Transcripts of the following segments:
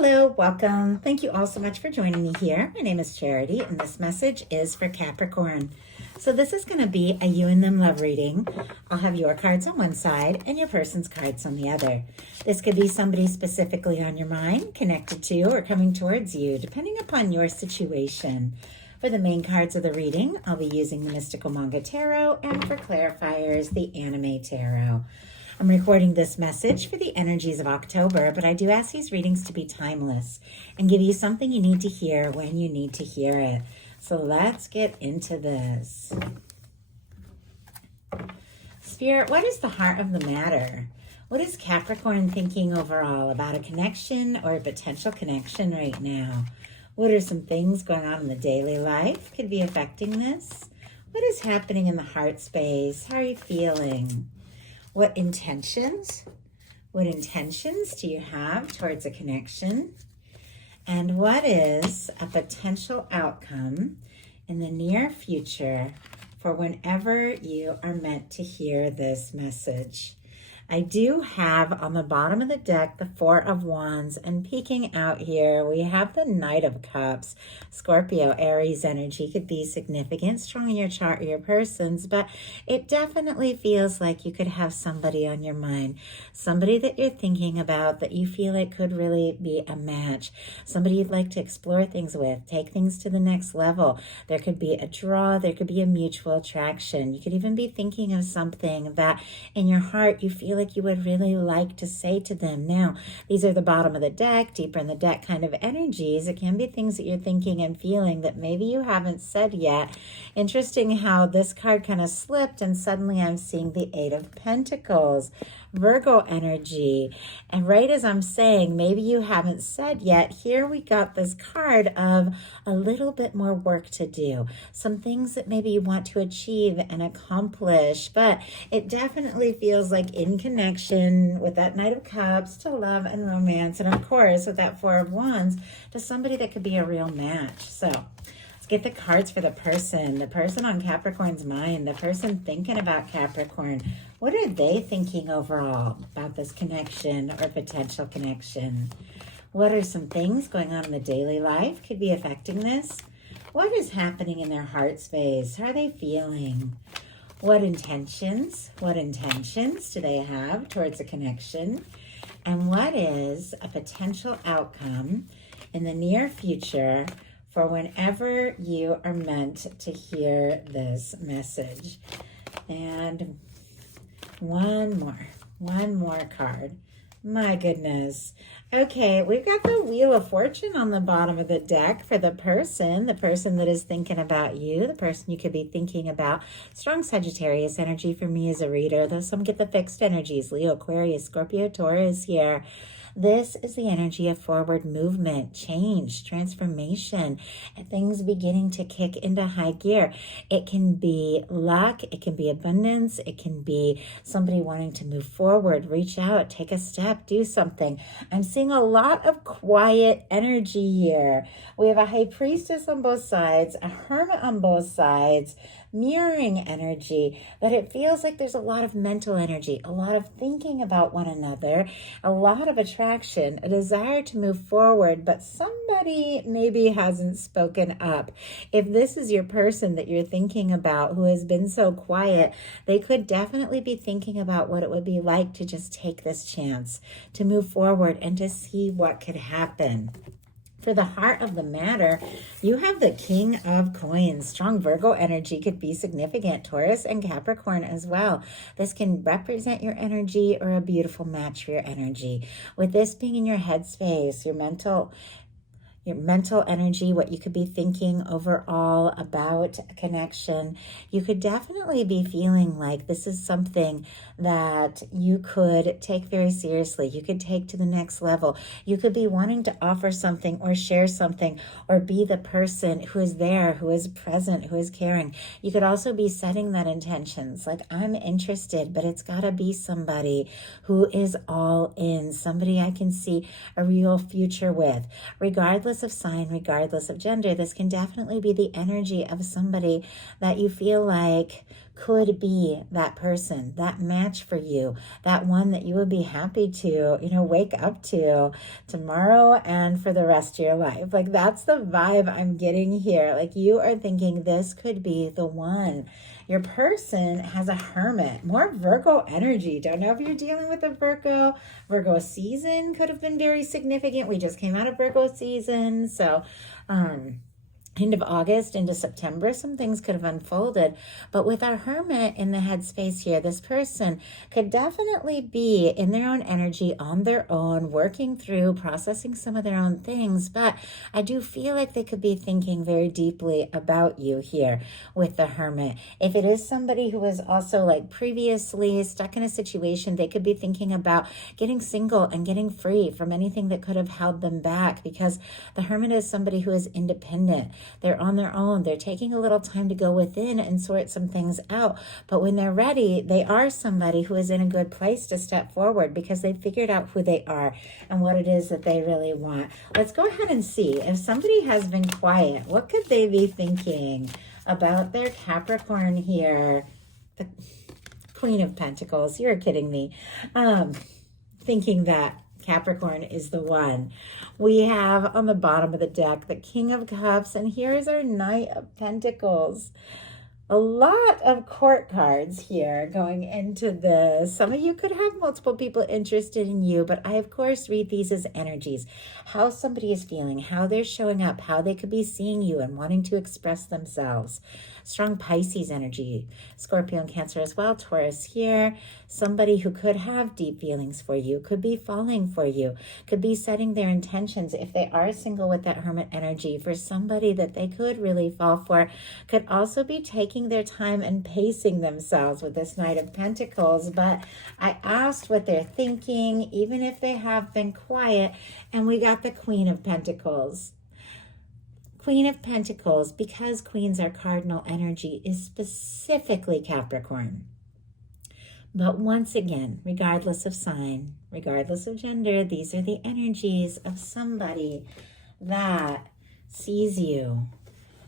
Hello, welcome. Thank you all so much for joining me here. My name is Charity, and this message is for Capricorn. So this is going to be a you and them love reading. I'll have your cards on one side and your person's cards on the other. This could be somebody specifically on your mind, connected to, or coming towards you, depending upon your situation. For the main cards of the reading, I'll be using the Mystical Manga Tarot, and for clarifiers, the Anime Tarot. I'm recording this message for the energies of October, but I do ask these readings to be timeless and give you something you need to hear when you need to hear it. So let's get into this. Spirit, what is the heart of the matter? What is Capricorn thinking overall about a connection or a potential connection right now? What are some things going on in the daily life could be affecting this? What is happening in the heart space? How are you feeling? What intentions do you have towards a connection? And what is a potential outcome in the near future for whenever you are meant to hear this message? I do have on the bottom of the deck the Four of Wands, and peeking out here we have the Knight of Cups. Scorpio, Aries energy could be significant, strong in your chart or your person's, but it definitely feels like you could have somebody on your mind, somebody that you're thinking about that you feel like could really be a match, somebody you'd like to explore things with, take things to the next level. There could be a draw, there could be a mutual attraction. You could even be thinking of something that in your heart you feel like you would really like to say to them. Now, these are the bottom of the deck, deeper in the deck kind of energies. It can be things that you're thinking and feeling that maybe you haven't said yet. Interesting how this card kind of slipped and suddenly I'm seeing the Eight of Pentacles, Virgo energy. And right as I'm saying, maybe you haven't said yet, here we got this card of a little bit more work to do. Some things that maybe you want to achieve and accomplish, but it definitely feels like in connection with that Knight of Cups to love and romance, and of course with that Four of Wands to somebody that could be a real match. So let's get the cards for the person on Capricorn's mind, the person thinking about Capricorn. What are they thinking overall about this connection or potential connection? What are some things going on in the daily life could be affecting this? What is happening in their heart space? How are they feeling? What intentions do they have towards a connection? And what is a potential outcome in the near future for whenever you are meant to hear this message? And one more card. My goodness. Okay, we've got the Wheel of Fortune on the bottom of the deck for the person that is thinking about you, the person you could be thinking about. Strong Sagittarius energy for me as a reader, though some get the fixed energies, Leo, Aquarius, Scorpio, Taurus here. This is the energy of forward movement, change, transformation, and things beginning to kick into high gear. It can be luck, it can be abundance, it can be somebody wanting to move forward, reach out, take a step, do something. I'm seeing a lot of quiet energy here. We have a High Priestess on both sides, a Hermit on both sides, mirroring energy, but it feels like there's a lot of mental energy, a lot of thinking about one another, a lot of attraction, a desire to move forward, but somebody maybe hasn't spoken up. If this is your person that you're thinking about who has been so quiet, they could definitely be thinking about what it would be like to just take this chance, to move forward and to see what could happen. For the heart of the matter, you have the King of Coins. Strong Virgo energy could be significant. Taurus and Capricorn as well. This can represent your energy or a beautiful match for your energy. With this being in your headspace, your mental energy, what you could be thinking overall about a connection, you could definitely be feeling like this is something that you could take very seriously. You could take to the next level. You could be wanting to offer something or share something or be the person who is there, who is present, who is caring. You could also be setting that intentions like, I'm interested, but it's got to be somebody who is all in, somebody I can see a real future with. Regardless of sign, regardless of gender, this can definitely be the energy of somebody that you feel like could be that person, that match for you, that one that you would be happy to, wake up to tomorrow and for the rest of your life. Like, that's the vibe I'm getting here. Like, you are thinking this could be the one. Your person has a hermit, more Virgo energy. Don't know if you're dealing with a Virgo. Virgo season could have been very significant. We just came out of Virgo season. So, end of August into September, some things could have unfolded. But with our hermit in the headspace here, this person could definitely be in their own energy, on their own, working through, processing some of their own things. But I do feel like they could be thinking very deeply about you here with the hermit. If it is somebody who was also like previously stuck in a situation, they could be thinking about getting single and getting free from anything that could have held them back, because the hermit is somebody who is independent. They're on their own. They're taking a little time to go within and sort some things out. But when they're ready, they are somebody who is in a good place to step forward because they figured out who they are and what it is that they really want. Let's go ahead and see if somebody has been quiet. What could they be thinking about their Capricorn here? The Queen of Pentacles. You're kidding me. Thinking that Capricorn is the one. We have on the bottom of the deck the King of Cups, and here is our Knight of Pentacles. A lot of court cards here going into this. Some of you could have multiple people interested in you, but I, of course, read these as energies. How somebody is feeling, how they're showing up, how they could be seeing you and wanting to express themselves. Strong Pisces energy, Scorpio and Cancer as well, Taurus here. Somebody who could have deep feelings for you, could be falling for you, could be setting their intentions, if they are single with that Hermit energy, for somebody that they could really fall for, could also be taking their time and pacing themselves with this Knight of Pentacles. But I asked what they're thinking, even if they have been quiet, and we got the Queen of Pentacles. Queen of Pentacles, because queens are cardinal energy, is specifically Capricorn. But once again, regardless of sign, regardless of gender, these are the energies of somebody that sees you.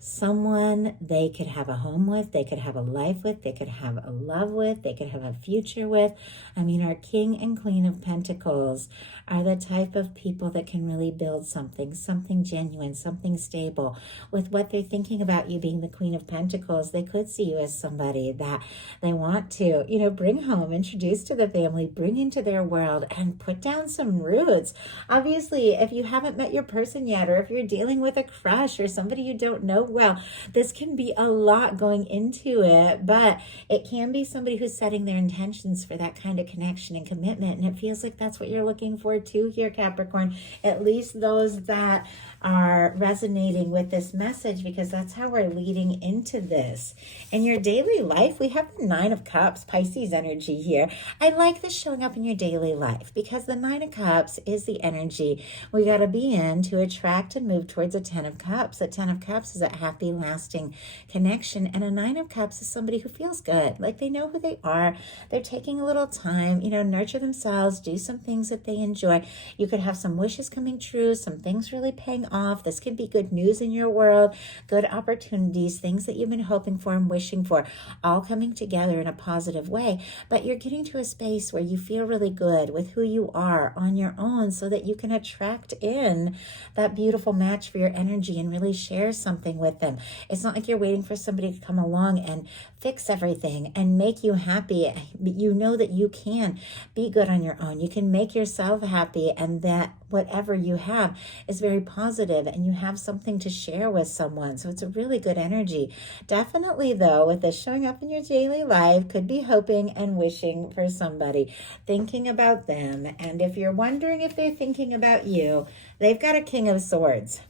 Someone they could have a home with, they could have a life with, they could have a love with, they could have a future with. I mean, our King and Queen of Pentacles are the type of people that can really build something genuine, something stable. With what they're thinking about you being the Queen of Pentacles, they could see you as somebody that they want to, bring home, introduce to the family, bring into their world, and put down some roots. Obviously, if you haven't met your person yet, or if you're dealing with a crush or somebody you don't know well, this can be a lot going into it, but it can be somebody who's setting their intentions for that kind of connection and commitment. And it feels like that's what you're looking for too here, Capricorn, at least those that are resonating with this message, because that's how we're leading into this. In your daily life, we have the Nine of Cups, Pisces energy here. I like this showing up in your daily life because the Nine of Cups is the energy we got to be in to attract and move towards a Ten of Cups. A Ten of Cups is a happy, lasting connection, and a Nine of Cups is somebody who feels good, like they know who they are. They're taking a little time, nurture themselves, do some things that they enjoy. You could have some wishes coming true, some things really paying off. This could be good news in your world, good opportunities, things that you've been hoping for and wishing for, all coming together in a positive way. But you're getting to a space where you feel really good with who you are on your own, so that you can attract in that beautiful match for your energy and really share something with them. It's not like you're waiting for somebody to come along and fix everything and make you happy. You know that you can be good on your own. You can make yourself happy, and that whatever you have is very positive, and you have something to share with someone. So it's a really good energy. Definitely, though, with this showing up in your daily life, could be hoping and wishing for somebody, thinking about them. And if you're wondering if they're thinking about you, they've got a King of Swords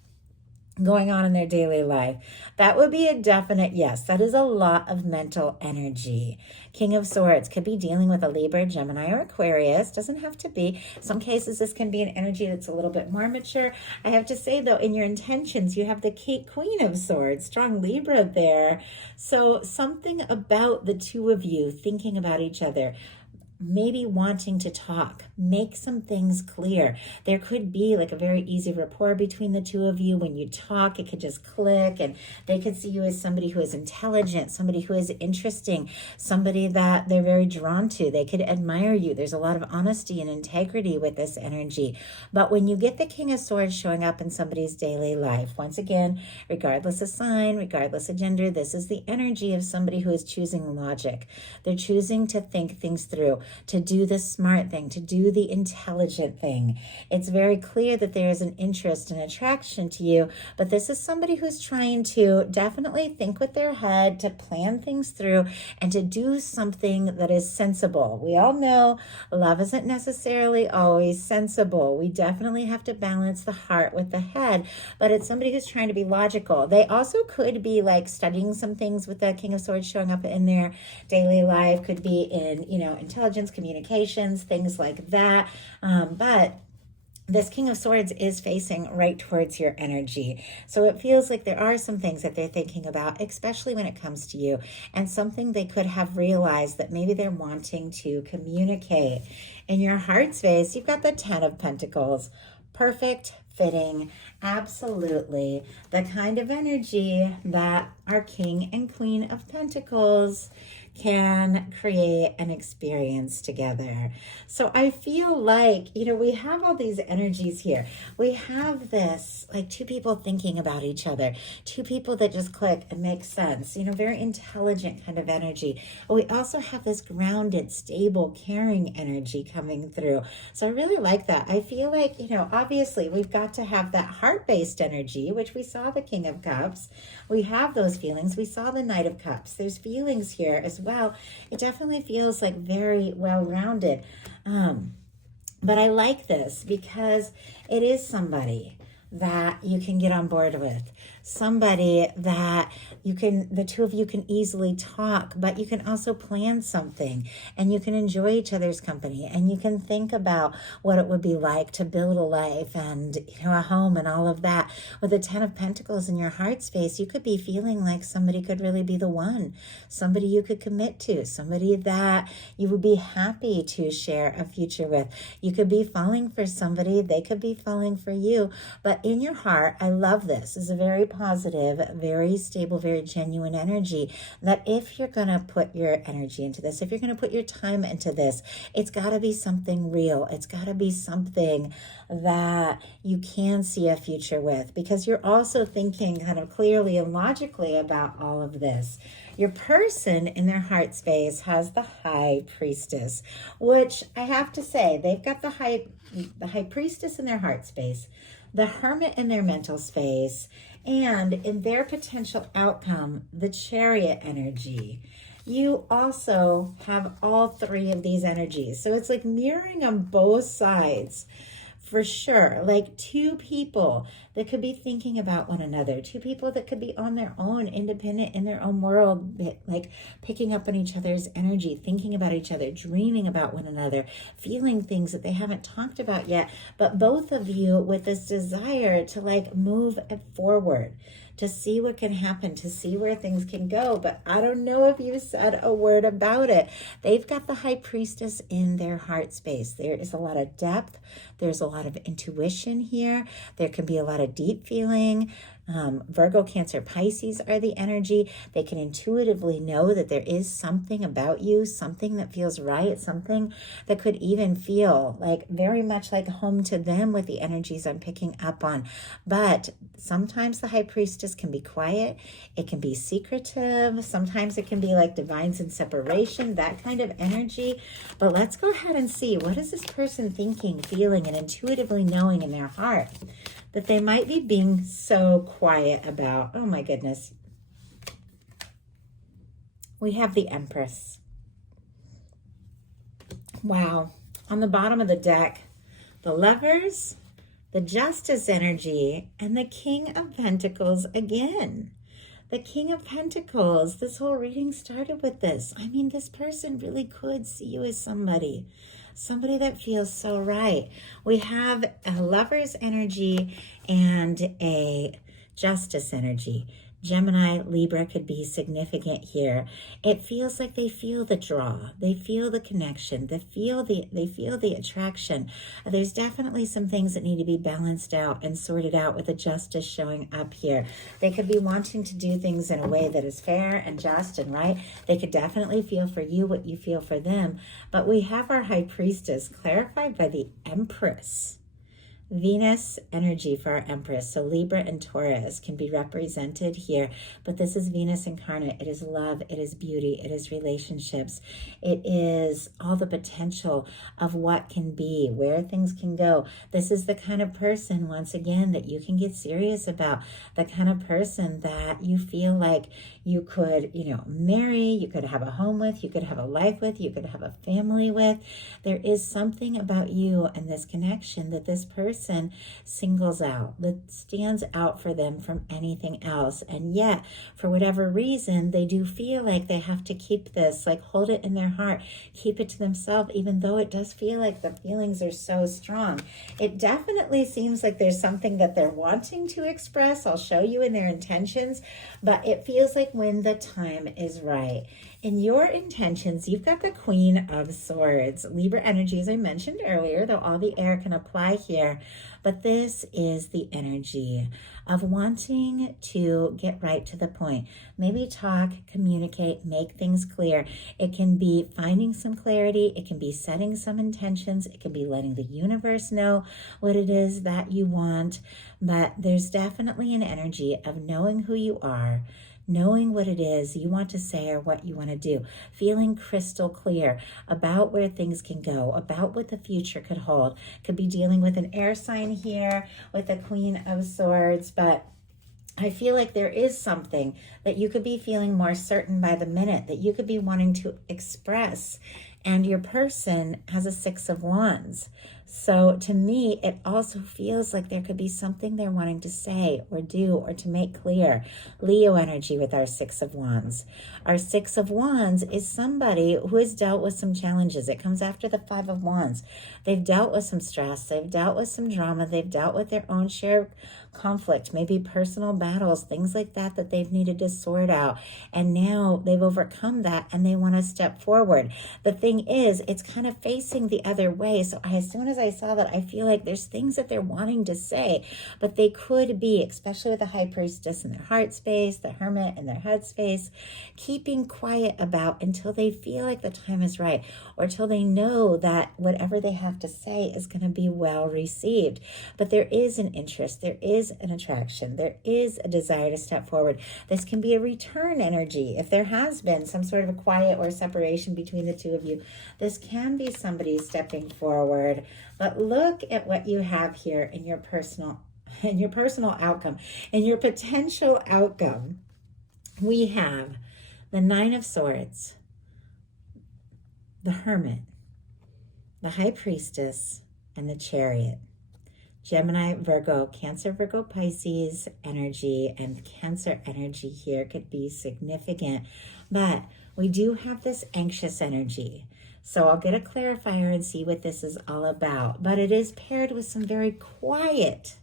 going on in their daily life. That would be a definite yes. That is a lot of mental energy. King of Swords could be dealing with a Libra, Gemini, or Aquarius. Doesn't have to be. Some cases this can be an energy that's a little bit more mature. I have to say, though, in your intentions, you have the Queen of Swords, strong Libra there. So something about the two of you thinking about each other, maybe wanting to talk, make some things clear. There could be like a very easy rapport between the two of you. When you talk, it could just click, and they could see you as somebody who is intelligent, somebody who is interesting, somebody that they're very drawn to. They could admire you. There's a lot of honesty and integrity with this energy. But when you get the King of Swords showing up in somebody's daily life, once again, regardless of sign, regardless of gender, this is the energy of somebody who is choosing logic. They're choosing to think things through, to do the smart thing, to do the intelligent thing. It's very clear that there is an interest and attraction to you, but this is somebody who's trying to definitely think with their head, to plan things through, and to do something that is sensible. We all know love isn't necessarily always sensible. We definitely have to balance the heart with the head, but it's somebody who's trying to be logical. They also could be like studying some things with the King of Swords showing up in their daily life, could be in, intelligence, communications, things like that. But this King of Swords is facing right towards your energy. So it feels like there are some things that they're thinking about, especially when it comes to you, and something they could have realized that maybe they're wanting to communicate. In your heart space, you've got the Ten of Pentacles. Perfect, fitting, absolutely the kind of energy that our King and Queen of Pentacles can create an experience together. So I feel like, we have all these energies here. We have this, like two people thinking about each other, two people that just click and make sense, very intelligent kind of energy. But we also have this grounded, stable, caring energy coming through. So I really like that. I feel like, obviously we've got to have that heart-based energy, which we saw the King of Cups. We have those feelings. We saw the Knight of Cups. There's feelings here as well. It definitely feels like very well-rounded. But I like this because it is somebody that you can get on board with, somebody that the two of you can easily talk, but you can also plan something, and you can enjoy each other's company, and you can think about what it would be like to build a life and a home and all of that. With the Ten of Pentacles in your heart space, you could be feeling like somebody could really be the one, somebody you could commit to, somebody that you would be happy to share a future with. You could be falling for somebody, they could be falling for you, but in your heart, I love this. It's a very positive, very stable, very genuine energy that if you're going to put your energy into this, if you're going to put your time into this, it's got to be something real. It's got to be something that you can see a future with, because you're also thinking kind of clearly and logically about all of this. Your person in their heart space has the High Priestess, which I have to say, they've got the High Priestess in their heart space, the Hermit in their mental space, and in their potential outcome, the Chariot energy. You also have all three of these energies. So it's like mirroring on both sides. For sure, like two people that could be thinking about one another, two people that could be on their own, independent in their own world, like picking up on each other's energy, thinking about each other, dreaming about one another, feeling things that they haven't talked about yet, but both of you with this desire to like move it forward, to see what can happen, to see where things can go. But I don't know if you said a word about it. They've got the High Priestess in their heart space. There is a lot of depth. There's a lot of intuition here. There can be a lot of deep feeling. Virgo, Cancer, Pisces are the energy. They can intuitively know that there is something about you, something that feels right, something that could even feel like very much like home to them with the energies I'm picking up on. But sometimes the High Priestess can be quiet. It can be secretive. Sometimes it can be like divines in separation, that kind of energy. But let's go ahead and see, what is this person thinking, feeling, and intuitively knowing in their heart that they might be being so quiet about? Oh my goodness. We have the Empress. Wow. On the bottom of the deck, the Lovers, the Justice energy, and the King of Pentacles again. The King of Pentacles. This whole reading started with this. I mean, this person really could see you as somebody that feels so right. We have a Lover's energy and a Justice energy. Gemini, Libra could be significant here. It feels like they feel the draw. They feel the connection. They feel the attraction. There's definitely some things that need to be balanced out and sorted out with the justice showing up here. They could be wanting to do things in a way that is fair and just and right. They could definitely feel for you what you feel for them. But we have our High Priestess clarified by the Empress. Venus energy for our Empress. So Libra and Taurus can be represented here, but this is Venus incarnate. It is love, it is beauty, it is relationships. It is all the potential of what can be, where things can go. This is the kind of person, once again, that you can get serious about. The kind of person that you feel like you could, marry, you could have a home with, you could have a life with, you could have a family with. There is something about you and this connection that this person singles out, that stands out for them from anything else. And yet, for whatever reason, they do feel like they have to keep this, like hold it in their heart, keep it to themselves, even though it does feel like the feelings are so strong. It definitely seems like there's something that they're wanting to express. I'll show you in their intentions, but it feels like when the time is right. In your intentions, you've got the Queen of Swords. Libra energy, as I mentioned earlier, though all the air can apply here. But this is the energy of wanting to get right to the point. Maybe talk, communicate, make things clear. It can be finding some clarity. It can be setting some intentions. It can be letting the universe know what it is that you want. But there's definitely an energy of knowing who you are, knowing what it is you want to say or what you want to do, feeling crystal clear about where things can go, about what the future could hold. Could be dealing with an air sign here with the Queen of Swords, but I feel like there is something that you could be feeling more certain by the minute, that you could be wanting to express, and your person has a Six of Wands. So to me, it also feels like there could be something they're wanting to say or do or to make clear. Leo energy with our Six of Wands. Our Six of Wands is somebody who has dealt with some challenges. It comes after the Five of Wands. They've dealt with some stress. They've dealt with some drama. They've dealt with their own share of conflict, maybe personal battles, things like that that they've needed to sort out. And now they've overcome that and they want to step forward. The thing is, it's kind of facing the other way. So as soon as I saw that, I feel like there's things that they're wanting to say, but they could be, especially with the High Priestess in their heart space, the Hermit in their head space, keeping quiet about until they feel like the time is right, or till they know that whatever they have to say is going to be well received. But there is an interest, there is an attraction, there is a desire to step forward. This can be a return energy. If there has been some sort of a quiet or separation between the two of you, this can be somebody stepping forward. But look at what you have here in your personal outcome, in your potential outcome. We have the Nine of Swords, the Hermit, the High Priestess, and the Chariot. Gemini, Virgo, Cancer, Virgo, Pisces energy, and Cancer energy here could be significant. But we do have this anxious energy. So I'll get a clarifier and see what this is all about. But it is paired with some very quiet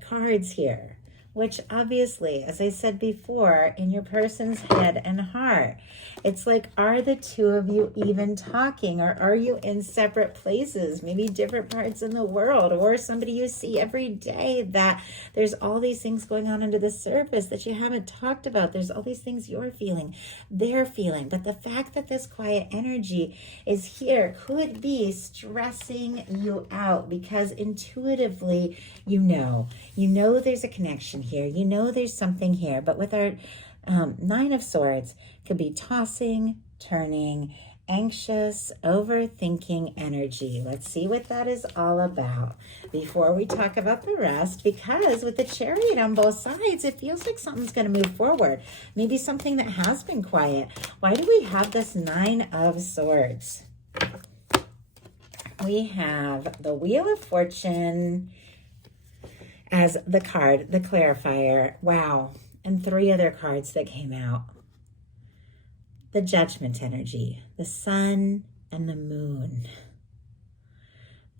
cards here, which obviously, as I said before, in your person's head and heart, it's like, are the two of you even talking, or are you in separate places, maybe different parts in the world, or somebody you see every day that there's all these things going on under the surface that you haven't talked about. There's all these things you're feeling, they're feeling, but the fact that this quiet energy is here could be stressing you out, because intuitively you know there's a connection here, you know there's something here. But with our Nine of Swords, could be tossing, turning, anxious, overthinking energy. Let's see what that is all about before we talk about the rest, because with the Chariot on both sides, it feels like something's going to move forward. Maybe something that has been quiet. Why do we have this Nine of Swords? We have the Wheel of Fortune as the card, the clarifier. Wow. And three other cards that came out. The Judgment energy, the Sun and the Moon.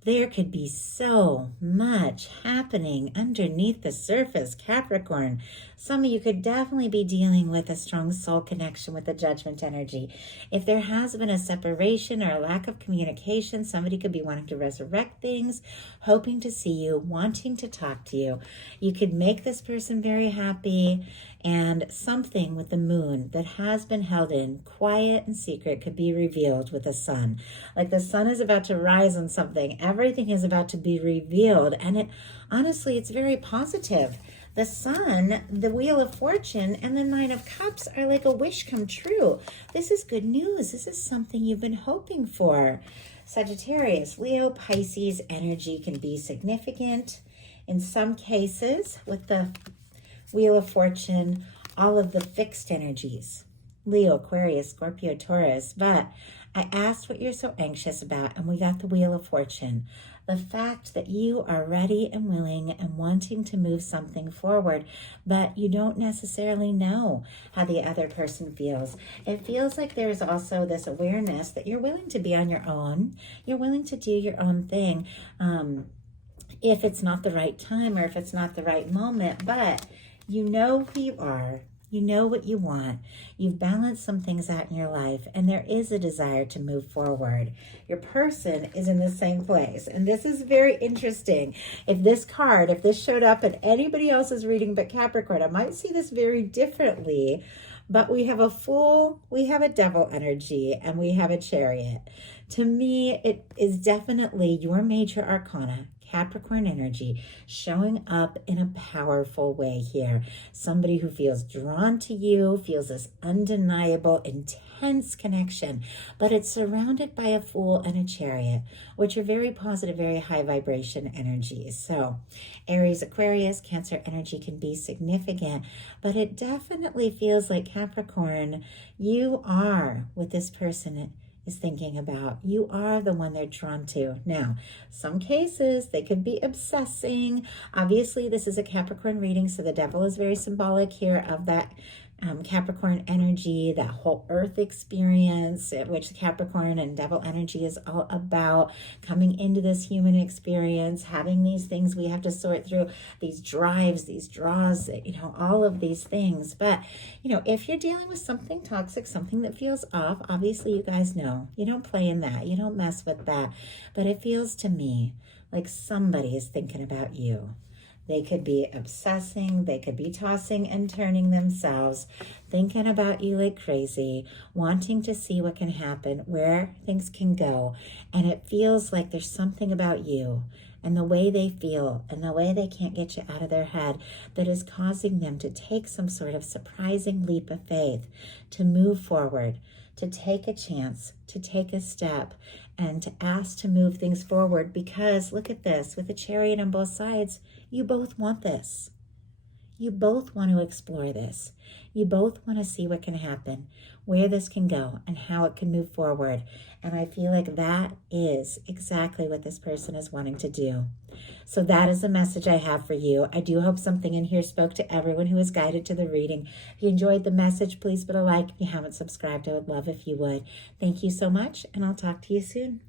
There could be so much happening underneath the surface, Capricorn. Some of you could definitely be dealing with a strong soul connection with the judgment energy. If there has been a separation or a lack of communication, somebody could be wanting to resurrect things, hoping to see you, wanting to talk to you. You could make this person very happy, and something with the moon that has been held in quiet and secret could be revealed with the sun. Like the sun is about to rise on something. Everything is about to be revealed. And honestly, it's very positive. The sun, the Wheel of Fortune, and the Nine of Cups are like a wish come true. This is good news. This is something you've been hoping for. Sagittarius, Leo, Pisces energy can be significant. In some cases, with the Wheel of Fortune, all of the fixed energies. Leo, Aquarius, Scorpio, Taurus. But I asked what you're so anxious about, and we got the Wheel of Fortune. The fact that you are ready and willing and wanting to move something forward, but you don't necessarily know how the other person feels. It feels like there's also this awareness that you're willing to be on your own. You're willing to do your own thing. If it's not the right time or if it's not the right moment, but you know who you are. You know what you want. You've balanced some things out in your life, and there is a desire to move forward. Your person is in the same place, and this is very interesting. If this showed up in anybody else's reading but Capricorn, I might see this very differently, but we have a Fool, we have a Devil energy, and we have a Chariot. To me, it is definitely your major arcana, Capricorn energy, showing up in a powerful way here. Somebody who feels drawn to you, feels this undeniable, intense connection, but it's surrounded by a Fool and a Chariot, which are very positive, very high vibration energies. So Aries, Aquarius, Cancer energy can be significant, but it definitely feels like Capricorn, you are with this person is thinking about. You are the one they're drawn to. Now, some cases they could be obsessing. Obviously, this is a Capricorn reading, so the Devil is very symbolic here of that Capricorn energy, that whole earth experience, which Capricorn and Devil energy is all about, coming into this human experience, having these things we have to sort through, these drives, these draws, all of these things. But, if you're dealing with something toxic, something that feels off, obviously you guys know, you don't play in that, you don't mess with that. But it feels to me like somebody is thinking about you. They could be obsessing, they could be tossing and turning themselves, thinking about you like crazy, wanting to see what can happen, where things can go. And it feels like there's something about you and the way they feel and the way they can't get you out of their head that is causing them to take some sort of surprising leap of faith, to move forward, to take a chance, to take a step, and to ask to move things forward. Because look at this, with a Chariot on both sides, you both want this. You both want to explore this. You both want to see what can happen, where this can go, and how it can move forward. And I feel like that is exactly what this person is wanting to do. So that is the message I have for you. I do hope something in here spoke to everyone who was guided to the reading. If you enjoyed the message, please put a like. If you haven't subscribed, I would love if you would. Thank you so much, and I'll talk to you soon.